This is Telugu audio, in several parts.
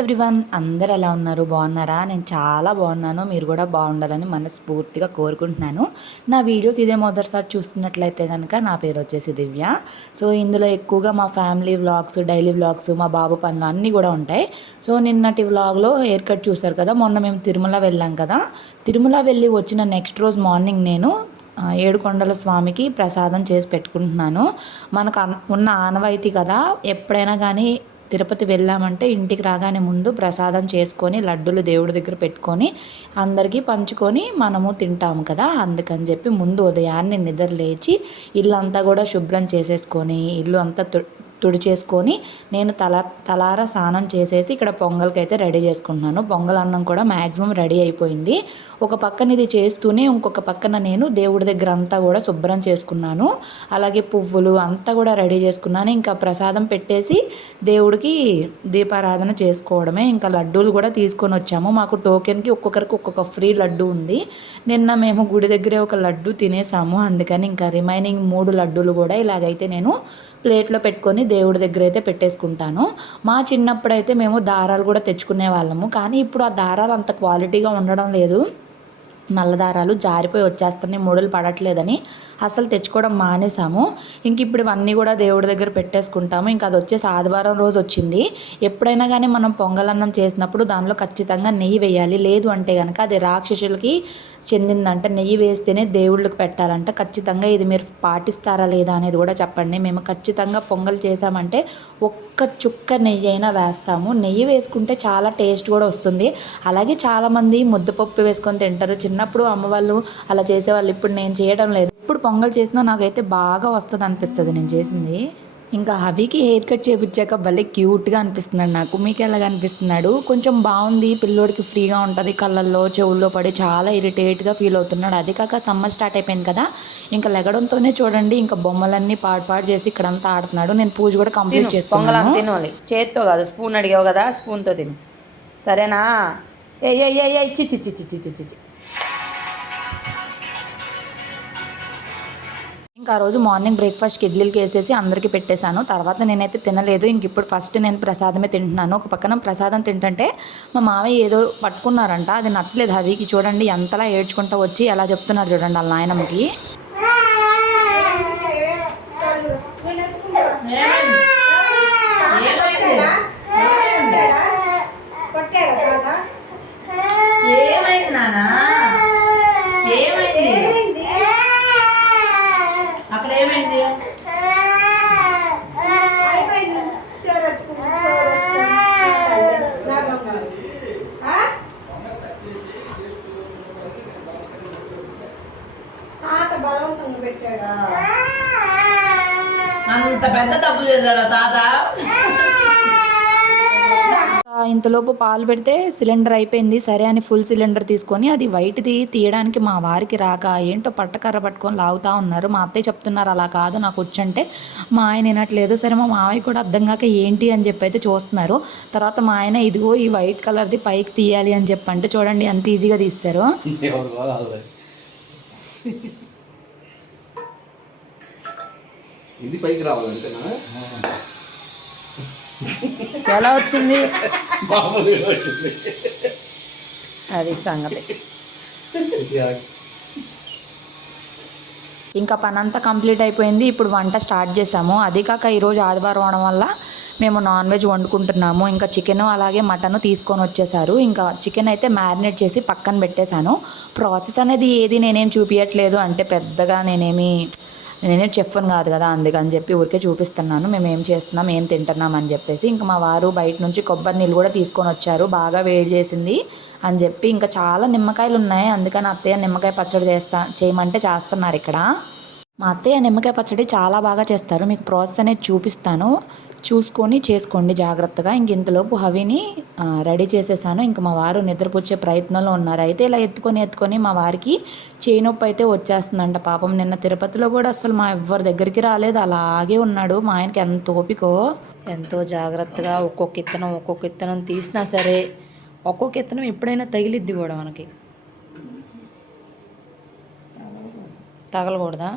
ఎవ్రీవన్, అందరు ఎలా ఉన్నారు? బాగున్నారా? నేను చాలా బాగున్నాను. మీరు కూడా బాగుండాలని మనస్ఫూర్తిగా కోరుకుంటున్నాను. నా వీడియోస్ ఇదే మొదటిసారి చూస్తున్నట్లయితే కనుక నా పేరు వచ్చేసి దివ్య. సో ఇందులో ఎక్కువగా మా ఫ్యామిలీ వ్లాగ్స్, డైలీ వ్లాగ్స్, మా బాబు పనులు అన్నీ కూడా ఉంటాయి. సో నిన్నటి వ్లాగ్లో హెయిర్ కట్ చూసారు కదా. మొన్న మేము తిరుమల వెళ్ళాం కదా. తిరుమల వెళ్ళి వచ్చిన నెక్స్ట్ రోజు మార్నింగ్ నేను ఏడుకొండల స్వామికి ప్రసాదం చేసి పెట్టుకుంటున్నాను. మనకు ఉన్న ఆనవాయితీ కదా, ఎప్పుడైనా కానీ తిరుపతి వెళ్ళామంటే ఇంటికి రాగానే ముందు ప్రసాదం చేసుకొని లడ్డూలు దేవుడి దగ్గర పెట్టుకొని అందరికీ పంచుకొని మనము తింటాము కదా. అందుకని చెప్పి ముందు ఉదయాన్నే నిద్ర లేచి ఇల్లు అంతా కూడా శుభ్రం చేసేసుకొని ఇల్లు అంతా తుడిచేసుకొని నేను తలారా స్నానం చేసేసి ఇక్కడ పొంగల్కి అయితే రెడీ చేసుకుంటున్నాను. పొంగల్ అన్నం కూడా మ్యాక్సిమం రెడీ అయిపోయింది. ఒక పక్కన ఇది చేస్తూనే ఇంకొక పక్కన నేను దేవుడి దగ్గర అంతా కూడా శుభ్రం చేసుకున్నాను. అలాగే పువ్వులు అంతా కూడా రెడీ చేసుకున్నాను. ఇంకా ప్రసాదం పెట్టేసి దేవుడికి దీపారాధన చేసుకోవడమే. ఇంకా లడ్డూలు కూడా తీసుకొని వచ్చాము. మాకు టోకెన్కి ఒక్కొక్కరికి ఒక్కొక్క ఫ్రీ లడ్డు ఉంది. నిన్న మేము గుడి దగ్గరే ఒక లడ్డు తినేసాము. అందుకని ఇంకా రిమైనింగ్ 3 లడ్డూలు కూడా ఇలాగైతే నేను ప్లేట్లో పెట్టుకొని దేవుడి దగ్గర అయితే పెట్టేసుకుంటాను. మా చిన్నప్పుడైతే మేము దారాలు కూడా తెచ్చుకునే వాళ్ళము. కానీ ఇప్పుడు ఆ దారాలు అంత క్వాలిటీగా ఉండడం లేదు. నల్ల దారాలు జారిపోయి వచ్చేస్తున్నాయి, ముడులు పడట్లేదని అసలు తెచ్చుకోవడం మానేసాము. ఇంక ఇప్పుడు ఇవన్నీ కూడా దేవుడి దగ్గర పెట్టేసుకుంటాము. ఇంకా అది వచ్చేసి ఆదివారం రోజు వచ్చింది. ఎప్పుడైనా కానీ మనం పొంగలన్నం చేసినప్పుడు దానిలో ఖచ్చితంగా నెయ్యి వేయాలి. లేదు అంటే కనుక అది రాక్షసులకి చెందిందంట. నెయ్యి వేస్తేనే దేవుళ్ళకి పెట్టాలంట. ఖచ్చితంగా ఇది మీరు పాటిస్తారా లేదా అనేది కూడా చెప్పండి. మేము ఖచ్చితంగా పొంగల్ చేసామంటే ఒక్క చుక్క నెయ్యి అయినా వేస్తాము. నెయ్యి వేసుకుంటే చాలా టేస్ట్ కూడా వస్తుంది. అలాగే చాలామంది ముద్దపప్పు వేసుకొని తింటారు. చిన్నప్పుడు అమ్మ వాళ్ళు అలా చేసేవాళ్ళు. ఇప్పుడు నేను చేయడం లేదు. ఇప్పుడు పొంగల్ చేసినా నాకైతే బాగా వస్తుంది అనిపిస్తుంది నేను చేసింది. ఇంకా హబీకి హెయిర్ కట్ చేయించాక భలే క్యూట్గా అనిపిస్తున్నాడు నాకు. మీకు ఎలాగ అనిపిస్తున్నాడు? కొంచెం బాగుంది. పిల్లోడికి ఫ్రీగా ఉంటుంది. కళ్ళల్లో చెవుల్లో పడి చాలా ఇరిటేట్గా ఫీల్ అవుతున్నాడు. అది కాక సమ్మర్ స్టార్ట్ అయిపోయింది కదా. ఇంకా లెగడంతోనే చూడండి ఇంకా బొమ్మలన్నీ పాడు చేసి ఇక్కడంతా ఆడుతున్నాడు. నేను పూజ కూడా కంప్లీట్ చేసుకున్నాను. తినాలి చేత్తో కాదు, స్పూన్ అడిగావు కదా, స్పూన్తో తిను సరేనా? ఏ ఏ ఏ ఏ చి చి చి చి చి చి చి ఇంకా ఆ రోజు మార్నింగ్ బ్రేక్ఫాస్ట్కి ఇడ్లీలకి వేసేసి అందరికీ పెట్టేశాను. తర్వాత నేనైతే తినలేదు. ఇంక ఇప్పుడు ఫస్ట్ నేను ప్రసాదమే తింటున్నాను. ఒక పక్కన ప్రసాదం తింటుంటే మా మావయ్య ఏదో పట్టుకున్నారంట. అది నచ్చలేదు హవికి. చూడండి ఎంతలా ఏడ్చుకుంటూ వచ్చి ఎలా చెప్తున్నారు చూడండి వాళ్ళ నాయనమ్మకి. ఏమైంది నానా? ఏమైంది అక్కడ? ఏమైంది? బలవంతంగా పెట్టాడా? అంత పెద్ద తప్పు చేశాడా తాత? ఇంతలోపు పాలు పెడితే సిలిండర్ అయిపోయింది. సరే అని ఫుల్ సిలిండర్ తీసుకొని అది వైట్ది తీయడానికి మా వారికి రాక ఏంటో పట్టకర్ర పట్టుకొని లాగుతూ ఉన్నారు. మా అత్తయ్య చెప్తున్నారు అలా కాదు నాకు వచ్చంటే. మా ఆయన వినట్లేదు. సరే మా మావయ్య కూడా అర్థం కాక ఏంటి అని చెప్పి అయితే చూస్తున్నారు. తర్వాత మా ఆయన ఇదిగో ఈ వైట్ కలర్ది పైకి తీయాలి అని చెప్పంటే చూడండి ఎంత ఈజీగా తీస్తారు. ఇది పైకి రావాలంటేనా? ఎలా వచ్చింది అది సంగతి. ఇంకా పని అంతా కంప్లీట్ అయిపోయింది. ఇప్పుడు వంట స్టార్ట్ చేసాము. అది కాక ఈరోజు ఆదివారం అవడం వల్ల మేము నాన్ వెజ్ వండుకుంటున్నాము. ఇంకా చికెన్ అలాగే మటన్ తీసుకొని వచ్చేసారు. ఇంకా చికెన్ అయితే మ్యారినేట్ చేసి పక్కన పెట్టేశాను. ప్రాసెస్ అనేది ఏది నేనేం చూపించట్లేదు. అంటే పెద్దగా నేనే చెఫ్ని కాదు కదా, అందుకని చెప్పి ఊరికే చూపిస్తున్నాను మేము ఏం చేస్తున్నాం, ఏం తింటున్నాం అని చెప్పేసి. ఇంకా మా వారు బయట నుంచి కొబ్బరి నీళ్ళు కూడా తీసుకొని వచ్చారు. బాగా వేడి చేసింది అని చెప్పి. ఇంకా చాలా నిమ్మకాయలు ఉన్నాయి. అందుకని అత్తయ్య నిమ్మకాయ పచ్చడి చేయమంటే చేస్తున్నారు ఇక్కడ. మా అత్తయ్య నిమ్మకాయ పచ్చడి చాలా బాగా చేస్తారు. మీకు ప్రాసెస్ అనేది చూపిస్తాను, చూసుకొని చేసుకోండి జాగ్రత్తగా. ఇంక ఇంతలోపు హవిని రెడీ చేసేసాను. ఇంక మా వారు నిద్రపుచ్చే ప్రయత్నంలో ఉన్నారు. అయితే ఇలా ఎత్తుకొని మా వారికి చేయి నొప్పి అయితే వచ్చేస్తుందంట. పాపం నిన్న తిరుపతిలో కూడా అసలు మా ఎవ్వరి దగ్గరికి రాలేదు, అలాగే ఉన్నాడు. మా ఆయనకి ఎంత ఓపికో. ఎంతో జాగ్రత్తగా ఒక్కొక్క ఇత్తనం తీసినా సరే ఒక్కొక్క ఇత్తనం ఎప్పుడైనా తగిలిద్ది కూడా మనకి. తగలకూడదా?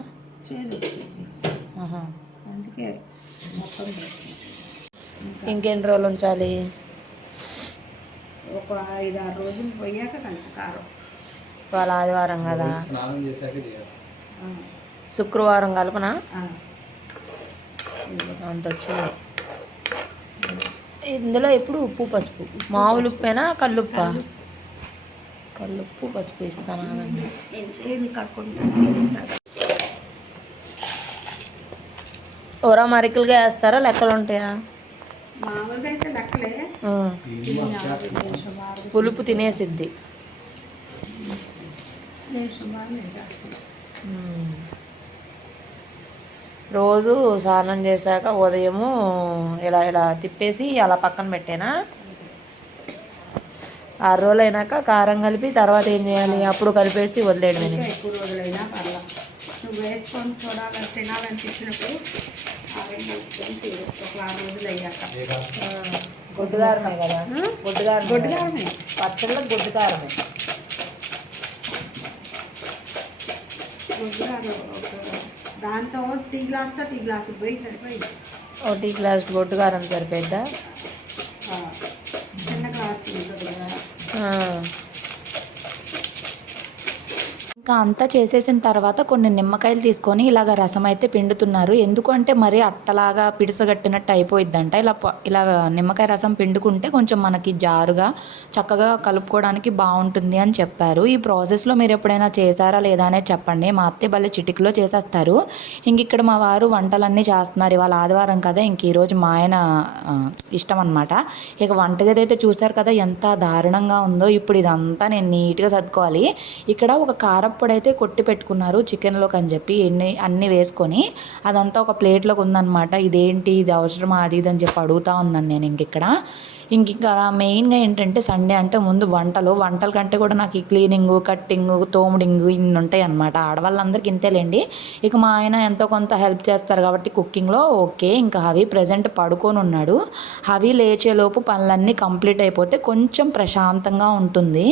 అందుకే మొత్తం ఇంకెన్ని రోజులు ఉంచాలి? ఒక 5-6 రోజులు పోయాక కలుపు కారం. ఇవాళ ఆదివారం కదా, స్నానం చేశాక చేయాలి. ఆ, శుక్రవారం కలుపునా ఆ. అంత వచ్చింది. ఇందులో ఇప్పుడు ఉప్పు పసుపు, మామూలు ఉప్పేనా కల్లుప్ప? కల్లుప్పు పసుపు ఇస్తాను. నేను చేతులు కట్టుకుంటాను. ఓరా మరికలుగా వేస్తారా, లెక్కలు ఉంటాయా? మామూలుగా అయితే లెక్కలే. పులుపు తినేసిద్ది. రోజు స్నానం చేశాక ఉదయము ఇలా ఇలా తిప్పేసి అలా పక్కన పెట్టేనా? 6 రోజులు అయినాక కారం కలిపి తర్వాత ఏం చేయాలి? అప్పుడు కలిపేసి వదిలేయడమే. ఎక్కువ రోజులైనా పర్లా. నువ్వు వేసుకొని చూడాలని తినాలనిపించినప్పుడు అవి వేసుకొని తీయచ్చు. ఒక 6 రోజులు అయ్యాక. గొడ్డుగారమే కదా, గొడ్డుగారమే. పచ్చళ్ళ గొడ్డుగారమే. గొడ్డుగారం దాంతో టీ గ్లాసు పోయి సరిపోయింది. ఓ టీ గ్లాస్ గొడ్డుగారం సరిపోద్దా? చిన్న గ్లాసు ఉంటుంది కదా. ఇంకా అంతా చేసేసిన తర్వాత కొన్ని నిమ్మకాయలు తీసుకొని ఇలాగ రసం అయితే పిండుతున్నారు. ఎందుకంటే మరి అట్టలాగా పిడిసగట్టినట్టు అయిపోయిద్దంట. ఇలా నిమ్మకాయ రసం పిండుకుంటే కొంచెం మనకి జారుగా చక్కగా కలుపుకోవడానికి బాగుంటుంది అని చెప్పారు. ఈ ప్రాసెస్లో మీరు ఎప్పుడైనా చేశారా లేదా అనేది చెప్పండి. మా అత్తయ్య భలే చిటికలో చేసేస్తారు. ఇంక ఇక్కడ మా వారు వంటలన్నీ చేస్తున్నారు. ఇవాళ ఆదివారం కదా, ఇంక ఈరోజు మా ఆయన ఇష్టం అనమాట. ఇక వంటగది అయితే చూసారు కదా ఎంత దారుణంగా ఉందో. ఇప్పుడు ఇదంతా నేను నీట్గా సర్దుకోవాలి. ఇక్కడ ఒక కారప్పొడి అయితే కొట్టి పెట్టుకున్నారు చికెన్లోకి అని చెప్పి అన్నీ వేసుకొని అదంతా ఒక ప్లేట్లోకి ఉందన్నమాట. ఇదేంటి, ఇది అవసరమా, అది ఇది అని చెప్పి అడుగుతూ ఉన్నాను నేను. ఇంకా మెయిన్గా ఏంటంటే సండే అంటే ముందు వంటల కంటే కూడా నాకు ఈ క్లీనింగు, కట్టింగు, తోముడింగు ఇన్ని ఉంటాయి అన్నమాట. ఆడవాళ్ళందరికీ ఇంతేలేండి. ఇక మా ఆయన ఎంతో కొంత హెల్ప్ చేస్తారు కాబట్టి కుకింగ్లో ఓకే. ఇంకా హవి ప్రజెంట్ పడుకొని ఉన్నాడు. హవి లేచేలోపు పనులన్నీ కంప్లీట్ అయిపోతే కొంచెం ప్రశాంతంగా ఉంటుంది.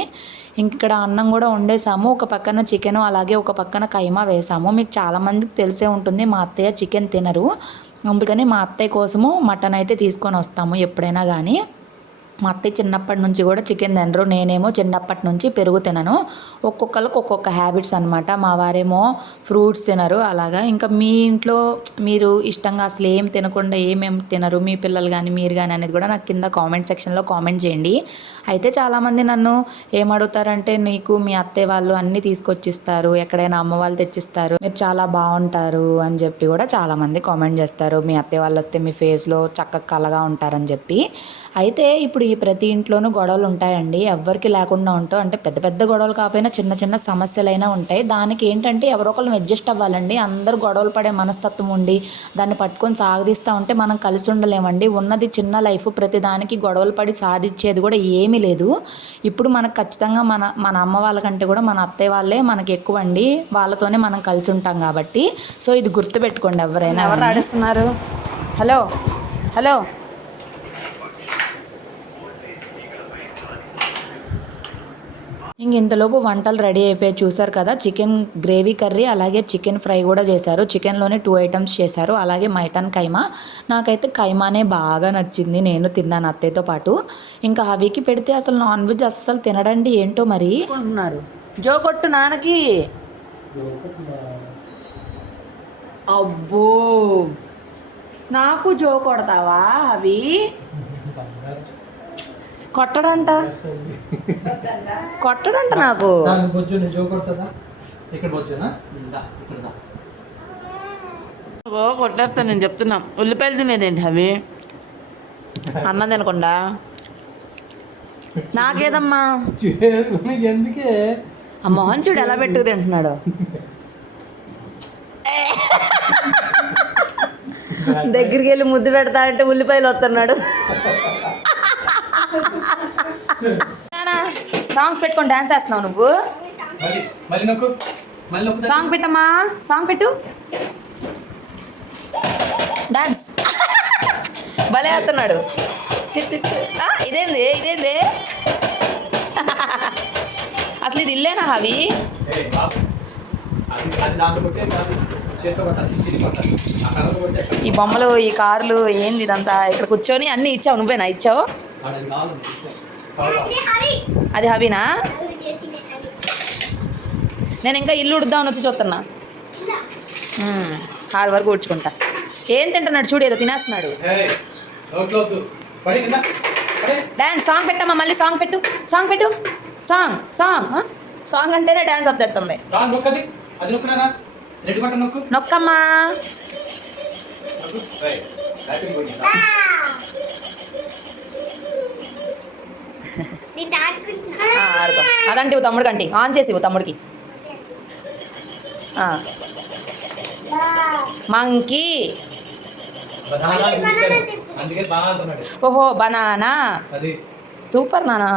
ఇక్కడ అన్నం కూడా వండేసాము. ఒక పక్కన చికెన్, అలాగే ఒక పక్కన కైమా వేసాము. మీకు చాలామందికి తెలిసే ఉంటుంది మా అత్తయ్య చికెన్ తినరు. అందుకని మా అత్తయ్య కోసము మటన్ అయితే తీసుకొని వస్తాము ఎప్పుడైనా కానీ. మా అత్తయ్య చిన్నప్పటి నుంచి కూడా చికెన్ తినరు. నేనేమో చిన్నప్పటి నుంచి పెరుగు తినను. ఒక్కొక్కరికి ఒక్కొక్క హ్యాబిట్స్ అనమాట. మా వారేమో ఫ్రూట్స్ తినరు. అలాగా ఇంకా మీ ఇంట్లో మీరు ఇష్టంగా అసలు ఏం తినకుండా ఏమేమి తినరు మీ పిల్లలు కానీ మీరు కానీ అనేది కూడా నాకు కింద కామెంట్ సెక్షన్లో కామెంట్ చేయండి. అయితే చాలామంది నన్ను ఏమడుగుతారంటే, నీకు మీ అత్తయ్య వాళ్ళు అన్నీ తీసుకొచ్చిస్తారు, ఎక్కడైనా అమ్మ వాళ్ళు తెచ్చిస్తారు, మీరు చాలా బాగుంటారు అని చెప్పి కూడా చాలామంది కామెంట్ చేస్తారు. మీ అత్తయ్య వాళ్ళు వస్తే మీ ఫేస్లో చక్కగా కలగా ఉంటారని చెప్పి. అయితే ఇప్పుడు ఈ ప్రతి ఇంట్లోనూ గొడవలు ఉంటాయండి. ఎవరికి లేకుండా ఉంటావు అంటే పెద్ద పెద్ద గొడవలు కాకపోయినా చిన్న చిన్న సమస్యలైనా ఉంటాయి. దానికి ఏంటంటే ఎవరో ఒకరు అడ్జస్ట్ అవ్వాలండి. అందరూ గొడవలు పడే మనస్తత్వం ఉండి దాన్ని పట్టుకొని సాగదీస్తూ ఉంటే మనం కలిసి ఉండలేమండి. ఉన్నది చిన్న లైఫ్, ప్రతి దానికి గొడవలు పడి సాధించేది కూడా ఏమీ లేదు. ఇప్పుడు మనకు ఖచ్చితంగా మన అమ్మ వాళ్ళకంటే కూడా మన అత్తయ్య వాళ్ళే మనకి ఎక్కువ అండి. వాళ్ళతోనే మనం కలిసి ఉంటాం కాబట్టి. సో ఇది గుర్తుపెట్టుకోండి ఎవరైనా. ఎవరు ఆడిస్తున్నారు? హలో హలో ఇంతలోపు వంటలు రెడీ అయిపోయి చూసారు కదా. చికెన్ గ్రేవీ కర్రీ అలాగే చికెన్ ఫ్రై కూడా చేశారు. చికెన్లోనే 2 ఐటమ్స్ చేశారు. అలాగే మటన్ కైమా. నాకైతే కైమానే బాగా నచ్చింది. నేను తిన్నాను అత్తయ్యతో పాటు. ఇంకా హవికి పెడితే అసలు నాన్ వెజ్ అస్సలు తినడండి. ఏంటో మరి ఉన్నారు. జో కొట్టు నాన్నకి. అబ్బో, నాకు జో కొడతావా అవి? కొట్టడంట నాకు. కొట్టేస్తాను నేను చెప్తున్నా. ఉల్లిపాయలు తినేదేంటి అవి? అన్నం తినకుండా నాకేదమ్మా. ఎందుకే ఆ మోహన్ చూడు ఎలా పెట్టుకు తింటున్నాడు. దగ్గరికి వెళ్ళి ముద్దు పెడతా అంటే ఉల్లిపాయలు వస్తున్నాడు. సాంగ్స్ పెట్టుకొని డాన్స్ చేస్తున్నావు నువ్వు. సాంగ్ పెట్టమ్మా, సాంగ్ పెట్టు, డాన్స్. భలే వేస్తున్నాడు. ఇదేంది అసలు ఇది ఇల్లేనా అవి? ఈ బొమ్మలు, ఈ కార్లు ఏంది ఇదంతా? ఇక్కడ కూర్చొని అన్నీ ఇచ్చావు, నువ్వేనా ఇచ్చావు? అది హవినా? నేను ఇంకా ఇల్లు ఉడుద్దామని వచ్చి చూస్తున్నా. హాల్ వరకు ఊడ్చుకుంటా. ఏం తింటున్నాడు చూడు, ఏదో తినేస్తున్నాడు. డాన్స్ సాంగ్ పెట్టమ్మా, మళ్ళీ సాంగ్ పెట్టు, సాంగ్ పెట్టు, సాంగ్ సాంగ్ సాంగ్ అంటేనే డాన్స్ వచ్చేస్తుంది. నొక్కమ్మా. ఆడుకో. అదంటే తమ్ముడికి అంటే ఆన్ చేసి తమ్ముడికి. మంకీ. ఓహో బనానా. సూపర్ నానా.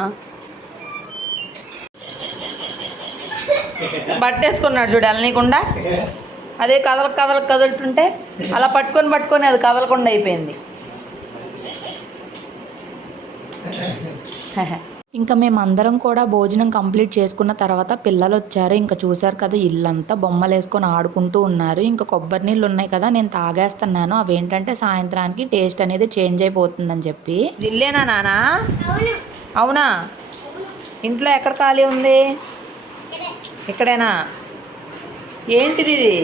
బట్టేసుకున్నాడు చూడు వెళ్ళనీకుండా. అదే కదులుతుంటే అలా పట్టుకొని అది కదలకుండా అయిపోయింది. ఇంకా మేమందరం కూడా భోజనం కంప్లీట్ చేసుకున్న తర్వాత పిల్లలు వచ్చారు. ఇంకా చూసారు కదా ఇల్లంతా బొమ్మలు వేసుకొని ఆడుకుంటూ ఉన్నారు. ఇంకా కొబ్బరి నీళ్ళు ఉన్నాయి కదా, నేను తాగేస్తున్నాను. అవేంటంటే సాయంత్రానికి టేస్ట్ అనేది చేంజ్ అయిపోతుందని చెప్పి. ఇల్లేనా నానా? అవునా? ఇంట్లో ఎక్కడ ఖాళీ ఉంది? ఇక్కడేనా? ఏంటిది ఇది?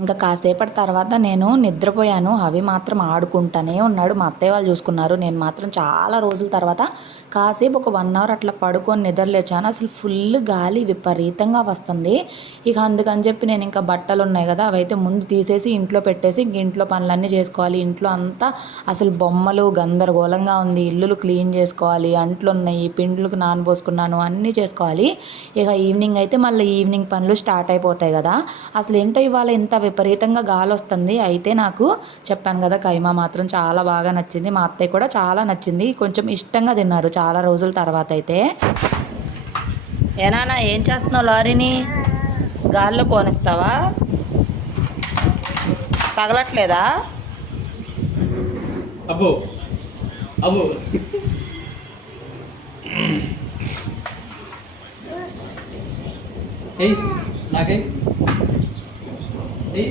ఇంకా కాసేపటి తర్వాత నేను నిద్రపోయాను. అవి మాత్రం ఆడుకుంటూనే ఉన్నాడు. మా అత్తయ్య వాళ్ళు చూసుకున్నారు. నేను మాత్రం చాలా రోజుల తర్వాత కాసేపు ఒక 1 అవర్ అట్లా పడుకొని నిద్రలేచాను. అసలు ఫుల్ గాలి విపరీతంగా వస్తుంది. ఇక అందుకని చెప్పి నేను ఇంకా బట్టలు ఉన్నాయి కదా, అవైతే ముందు తీసేసి ఇంట్లో పెట్టేసి ఇంక ఇంట్లో పనులన్నీ చేసుకోవాలి. ఇంట్లో అంతా అసలు బొమ్మలు గందరగోళంగా ఉంది. ఇల్లులు క్లీన్ చేసుకోవాలి, అంట్లు ఉన్నాయి, పిండ్లకు నానబోసుకున్నాను, అన్నీ చేసుకోవాలి. ఇక ఈవినింగ్ అయితే మళ్ళీ ఈవినింగ్ పనులు స్టార్ట్ అయిపోతాయి కదా. అసలు ఏంటో ఇవాళ ఇంత విపరీతంగా గాలి వస్తుంది. అయితే నాకు చెప్పాను కదా కైమా మాత్రం చాలా బాగా నచ్చింది. మా అత్తయ్య కూడా చాలా నచ్చింది. కొంచెం ఇష్టంగా తిన్నారు చాలా రోజుల తర్వాత. అయితే ఏనానా ఏం చేస్తున్నావు? లారీని గాల్లో పోనిస్తావా? తగలట్లేదా? అబ్బో అబ్బో ఏయ్ నాకే ఏయ్.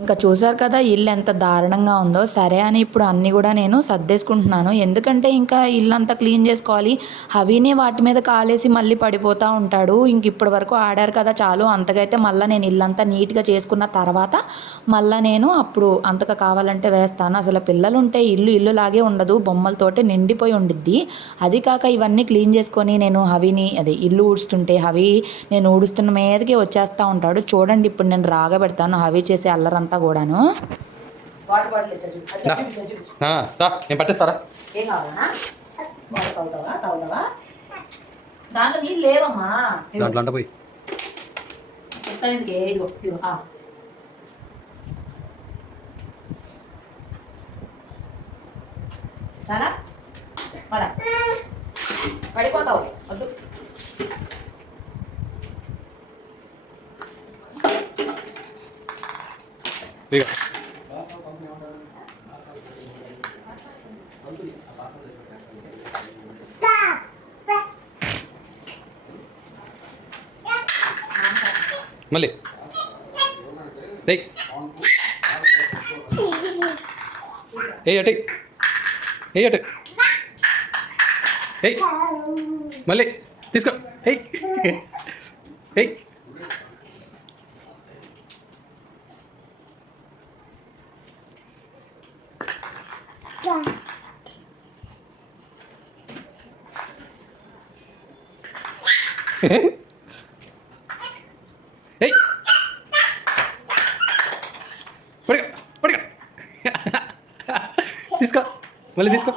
ఇంకా చూసారు కదా ఇల్లు ఎంత దారుణంగా ఉందో. సరే అని ఇప్పుడు అన్నీ కూడా నేను సర్దేసుకుంటున్నాను. ఎందుకంటే ఇంకా ఇల్లు అంతా క్లీన్ చేసుకోవాలి. అవినే వాటి మీద కాలేసి మళ్ళీ పడిపోతూ ఉంటాడు. ఇంక ఇప్పటి వరకు ఆడారు కదా చాలు. అంతకైతే మళ్ళీ నేను ఇల్లంతా నీట్గా చేసుకున్న తర్వాత మళ్ళీ నేను అప్పుడు అంతగా కావాలంటే వేస్తాను. అసలు పిల్లలు ఉంటే ఇల్లు లాగే ఉండదు, బొమ్మలతోటి నిండిపోయి ఉండిద్ది. అది కాక ఇవన్నీ క్లీన్ చేసుకొని నేను హవిని అదే ఇల్లు ఊడుస్తుంటే హవి నేను ఊడుస్తున్న మీదకి వచ్చేస్తూ ఉంటాడు. చూడండి ఇప్పుడు నేను రాగా పెడతాను హవి చేసే అల్లరంతా కూడాను. నేను పట్టిస్తారా? ఏం కావాలన్నా? తాగుతావా? దాంట్లో నీళ్ళు లేవమ్మా. దాంట్లో అంట పోయి ఇదిగో చాలా పడిపోతావు వద్దు. మళ్ళీ అటు మళ్ళీ తీసుకో. తీసుకో మళ్ళీ తీసుకో.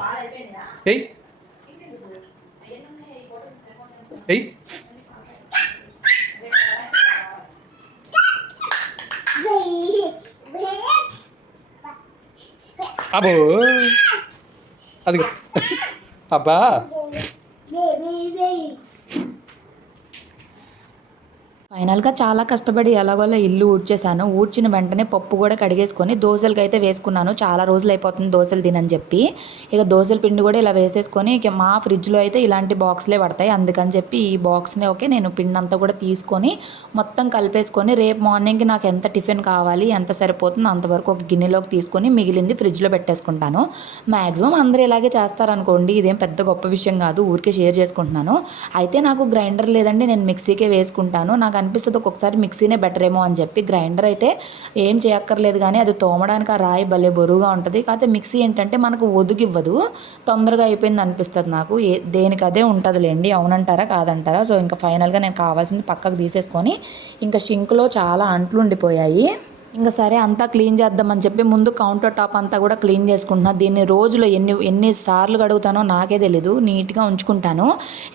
అబ్బో అదిగో అబ్బా. ఫైనల్గా చాలా కష్టపడి ఎలాగోలా ఇల్లు ఊడ్చేసాను. ఊడ్చిన వెంటనే పప్పు కూడా కడిగేసుకొని దోశలకి అయితే వేసుకున్నాను. చాలా రోజులు అయిపోతుంది దోశలు తినని చెప్పి. ఇక దోశల పిండి కూడా ఇలా వేసేసుకొని ఇక మా ఫ్రిడ్జ్లో అయితే ఇలాంటి బాక్స్లే పడతాయి. అందుకని చెప్పి ఈ బాక్స్ని నేను పిండి అంతా కూడా తీసుకొని మొత్తం కలిపేసుకొని రేపు మార్నింగ్కి నాకు ఎంత టిఫిన్ కావాలి, ఎంత సరిపోతుందో అంతవరకు ఒక గిన్నెలోకి తీసుకొని మిగిలింది ఫ్రిడ్జ్లో పెట్టేసుకుంటాను. మ్యాక్సిమం అందరూ ఇలాగే చేస్తారనుకోండి, ఇదేం పెద్ద గొప్ప విషయం కాదు, ఊరికే షేర్ చేసుకుంటున్నాను. అయితే నాకు గ్రైండర్ లేదండి, నేను మిక్సీకే వేసుకుంటాను. నాకు అనిపిస్తుంది ఒక్కొక్కసారి మిక్సీనే బెటర్ ఏమో అని చెప్పి. గ్రైండర్ అయితే ఏం చేయక్కర్లేదు, కానీ అది తోమడానికి ఆ రాయి భలే బరువుగా ఉంటుంది. కాకపోతే మిక్సీ ఏంటంటే మనకు ఒదుగివ్వదు, తొందరగా అయిపోయింది అనిపిస్తుంది నాకు. దేనికి అదే ఉంటుందిలేండి, అవునంటారా కాదంటారా. సో ఇంకా ఫైనల్గా నేను కావాల్సింది పక్కకు తీసేసుకొని ఇంకా షింక్లో చాలా అంట్లు ఉండిపోయాయి. ఇంకా సరే అంతా క్లీన్ చేద్దామని చెప్పి ముందు కౌంటర్ టాప్ అంతా కూడా క్లీన్ చేసుకుంటున్నా. దీన్ని రోజులో ఎన్నిసార్లు కడుగుతానో నాకే తెలీదు, నీట్గా ఉంచుకుంటాను.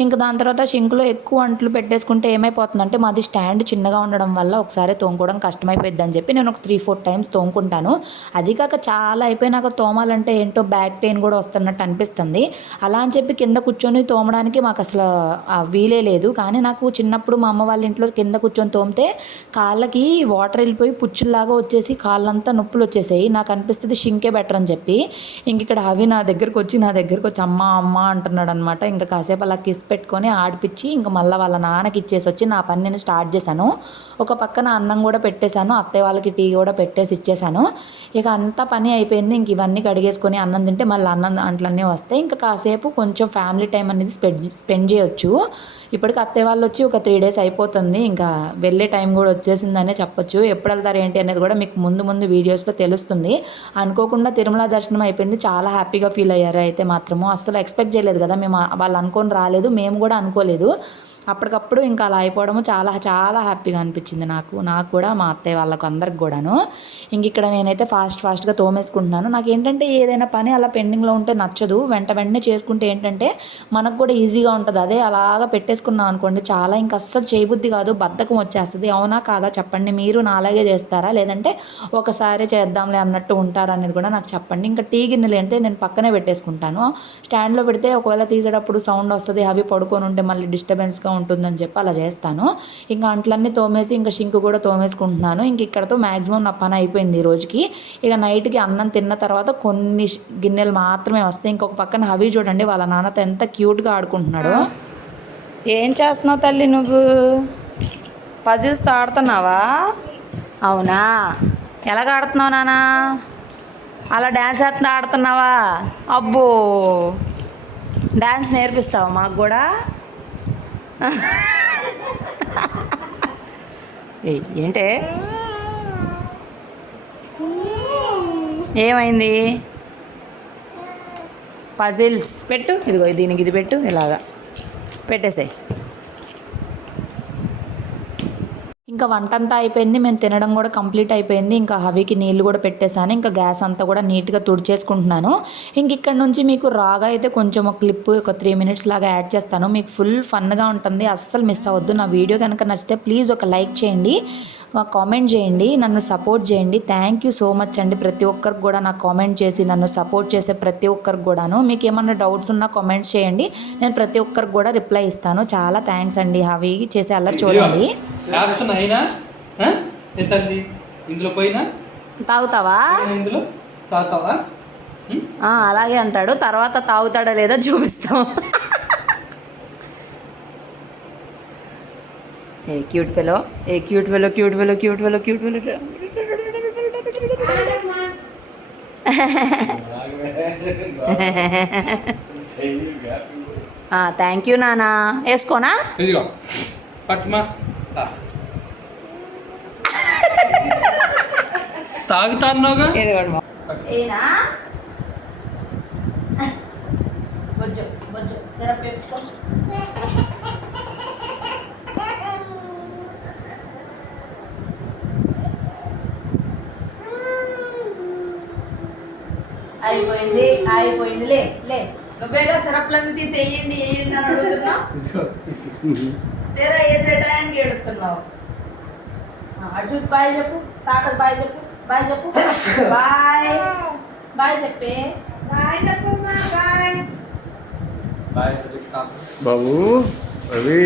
ఇంకా దాని తర్వాత షింక్లో ఎక్కువ అంట్లు పెట్టేసుకుంటే ఏమైపోతుందంటే మాది స్టాండ్ చిన్నగా ఉండడం వల్ల ఒకసారి తోముకోవడం కష్టమైపోద్ది అని చెప్పి నేను ఒక 3-4 టైమ్స్ తోముకుంటాను. అది కాక చాలా అయిపోయినాక తోమాలంటే ఏంటో బ్యాక్ పెయిన్ కూడా వస్తున్నట్టు అనిపిస్తుంది. అలా అని చెప్పి కింద కూర్చొని తోమడానికి మాకు అసలు వీలే లేదు. కానీ నాకు చిన్నప్పుడు మా అమ్మ వాళ్ళ ఇంట్లో కింద కూర్చొని తోమితే కాళ్ళకి వాటర్ వెళ్ళిపోయి పుచ్చుల్లాగా వచ్చేసి కాళ్ళంతా నొప్పులు వచ్చేసాయి. నాకు అనిపిస్తుంది షింకే బెటర్ అని చెప్పి. ఇంక ఇక్కడ అవి నా దగ్గరకు వచ్చి అమ్మ అమ్మ అంటున్నాడు అనమాట. ఇంకా కాసేపు అలా కిస్ పెట్టుకొని ఆడిపించి ఇంకా మళ్ళీ వాళ్ళ నాన్నకి ఇచ్చేసి వచ్చి నా పని నేను స్టార్ట్ చేశాను. ఒక పక్కన అన్నం కూడా పెట్టేశాను, అత్తయ్య వాళ్ళకి టీ కూడా పెట్టేసి ఇచ్చేసాను. ఇక అంతా పని అయిపోయింది. ఇంక ఇవన్నీ కడిగేసుకొని అన్నం తింటే మళ్ళీ అన్నం అంట్లన్నీ వస్తాయి. ఇంకా కాసేపు కొంచెం ఫ్యామిలీ టైం అనేది స్పెండ్ చేయొచ్చు. ఇప్పటికి అత్తయ్య వాళ్ళు వచ్చి ఒక 3 days అయిపోతుంది. ఇంకా వెళ్ళే టైం కూడా వచ్చేసిందనే చెప్పొచ్చు. ఎప్పుడు వెళ్తారు ఏంటి అనేది కూడా మీకు ముందు వీడియోస్లో తెలుస్తుంది. అనుకోకుండా తిరుమల దర్శనం అయిపోయింది, చాలా హ్యాపీగా ఫీల్ అయ్యారు. అయితే మాత్రము అస్సలు ఎక్స్పెక్ట్ చేయలేదు కదా, మేము వాళ్ళు అనుకొని రాలేదు, మేము కూడా అనుకోలేదు. అప్పటికప్పుడు ఇంకా అలా అయిపోవడము చాలా చాలా హ్యాపీగా అనిపించింది నాకు కూడా, మా అత్తయ్య వాళ్ళకు అందరికి కూడాను. ఇంక ఇక్కడ నేనైతే ఫాస్ట్గా తోమేసుకుంటున్నాను. నాకు ఏంటంటే ఏదైనా పని అలా పెండింగ్లో ఉంటే నచ్చదు, వెంటనే చేసుకుంటే ఏంటంటే మనకు కూడా ఈజీగా ఉంటుంది. అదే అలాగా పెట్టేసుకున్నాం అనుకోండి చాలా ఇంకా అస్సలు చేయబుద్ధి కాదు, బద్ధకం వచ్చేస్తుంది. అవునా కాదా చెప్పండి, మీరు నా అలాగే చేస్తారా లేదంటే ఒకసారి చేద్దాంలే అన్నట్టు ఉంటారా అనేది కూడా నాకు చెప్పండి. ఇంకా టీ గిన్నెలు అంటే నేను పక్కనే పెట్టేసుకుంటాను. స్టాండ్లో పెడితే ఒకవేళ తీసేటప్పుడు సౌండ్ వస్తుంది, అవి పడుకొని ఉంటే మళ్ళీ డిస్టర్బెన్స్గా ఉంటుందని చెప్పి అలా చేస్తాను. ఇంకా అంట్లన్నీ తోమేసి ఇంకా షింక్ కూడా తోమేసుకుంటున్నాను. ఇంక ఇక్కడతో మ్యాక్సిమం నా పని అయిపోయింది ఈ రోజుకి. ఇక నైట్కి అన్నం తిన్న తర్వాత కొన్ని గిన్నెలు మాత్రమే వస్తాయి. ఇంకొక పక్కన హవి చూడండి, వాళ్ళ నాన్నతో ఎంత క్యూట్గా ఆడుకుంటున్నాడు. ఏం చేస్తున్నావు తల్లి నువ్వు? పజిల్స్తో ఆడుతున్నావా? అవునా, ఎలాగ ఆడుతున్నావు నాన్న? అలా డ్యాన్స్ వేస్తా ఆడుతున్నావా? అబ్బో, డ్యాన్స్ నేర్పిస్తావా మాకు కూడా? ఏంటే ఏమైంది? పజిల్స్ పెట్టు, ఇదిగో దీనికి ఇది పెట్టు, ఇలాగా పెట్టేసాయి. ఇంకా వంట అంతా అయిపోయింది, మేము తినడం కూడా కంప్లీట్ అయిపోయింది. ఇంకా హవికి నీళ్ళు కూడా పెట్టేశాను. ఇంకా గ్యాస్ అంతా కూడా నీట్గా తుడిచేసుకుంటున్నాను. ఇంక ఇక్కడ నుంచి మీకు రాగా అయితే కొంచెం ఒక క్లిప్ ఒక 3 minutes లాగా యాడ్ చేస్తాను. మీకు ఫుల్ ఫన్గా ఉంటుంది, అస్సలు మిస్ అవ్వద్దు. నా వీడియో కనుక నచ్చితే ప్లీజ్ ఒక లైక్ చేయండి, కామెంట్ చేయండి, నన్ను సపోర్ట్ చేయండి. థ్యాంక్ యూ సో మచ్ అండి ప్రతి ఒక్కరికి కూడా నాకు కామెంట్ చేసి నన్ను సపోర్ట్ చేసే ప్రతి ఒక్కరికి కూడాను. మీకు ఏమన్నా డౌట్స్ ఉన్నా కామెంట్స్ చేయండి, నేను ప్రతి ఒక్కరికి కూడా రిప్లై ఇస్తాను. చాలా థ్యాంక్స్ అండి. హవి చేసే అల్లరి చూడండి. ఇందులో పోయినా తాగుతావా? ఇందులో తాగుతావా? అలాగే అంటాడు, తర్వాత తాగుతాడా లేదా చూపిస్తాం. ఏ cute fellow, A cute fellow, cute fellow, cute fellow, cute fellow. Thank you నానా. వేసుకోనా? ఇదిగో పట్టుమా, తాగుతాన్నావుగా. ఏనా బొజ్జు బొజ్జు సిరప్ పెట్టుకో. అయిపోయింది లే లే, నువ్వేగా సిరప్లన్నీ తీసి వేయండి అని అడుగుతున్నావు. తీరా వేసే టైంకి ఏడుస్తున్నావు. అటు చూసి బాయ్ చెప్పు, తాతకు బాయ్ చెప్పు, బాయ్ చెప్పు, బాయ్ బాయ్ చెప్పే, బాయ్ చెప్పు, బాయ్ బాబు రవి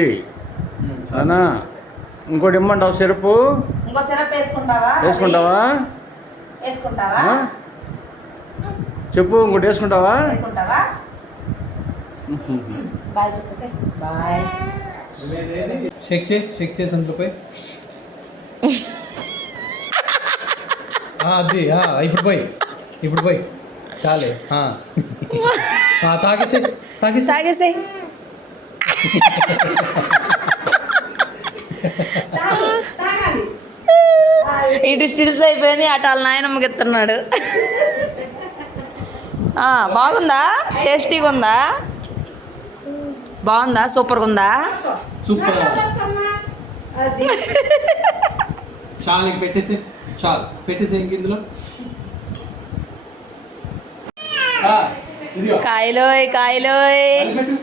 అనా ఇంకోటి ఇమ్మంటావు చెరుపు ఇంకో సిరప్ వేసుకుంటావా? వేసుకుంటావా వేసుకుంటావా? ఆ? చెప్పు ఇంకోటి వేసుకుంటావా వేసుకుంటావా? బాయ్ చెప్పేసి బాయ్. షేక్ చేసి అందులో పోయి అది ఇప్పుడు పోయి చాలే తాగేసి తాగేసే. ఇటు స్టిల్స్ అయిపోయి అటు వాళ్ళ నాయనమ్మకి ఎత్తున్నాడు. బాగుందా? టేస్టీగా ఉందా? బాగుందా? సూపర్గా ఉందా? సూపర్ అది చాలు ఇంక పెట్టేసి ఇంక ఇందులో ఇదిగో కాయలోయ్ అది పెట్టు.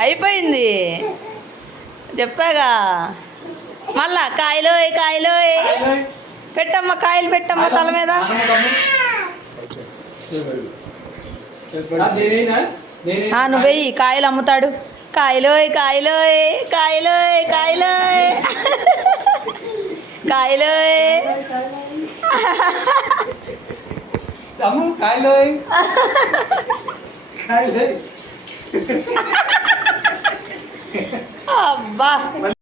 అయిపోయింది చెప్పాగా. మళ్ళా కాయలోయ్ పెట్టమ్మా, కాయలు పెట్టమ్మా తల మీద. నువ్వెయ్యి, కాయలు అమ్ముతాడు. కాయలోయ్ కాయలోయ్ అబ్బా.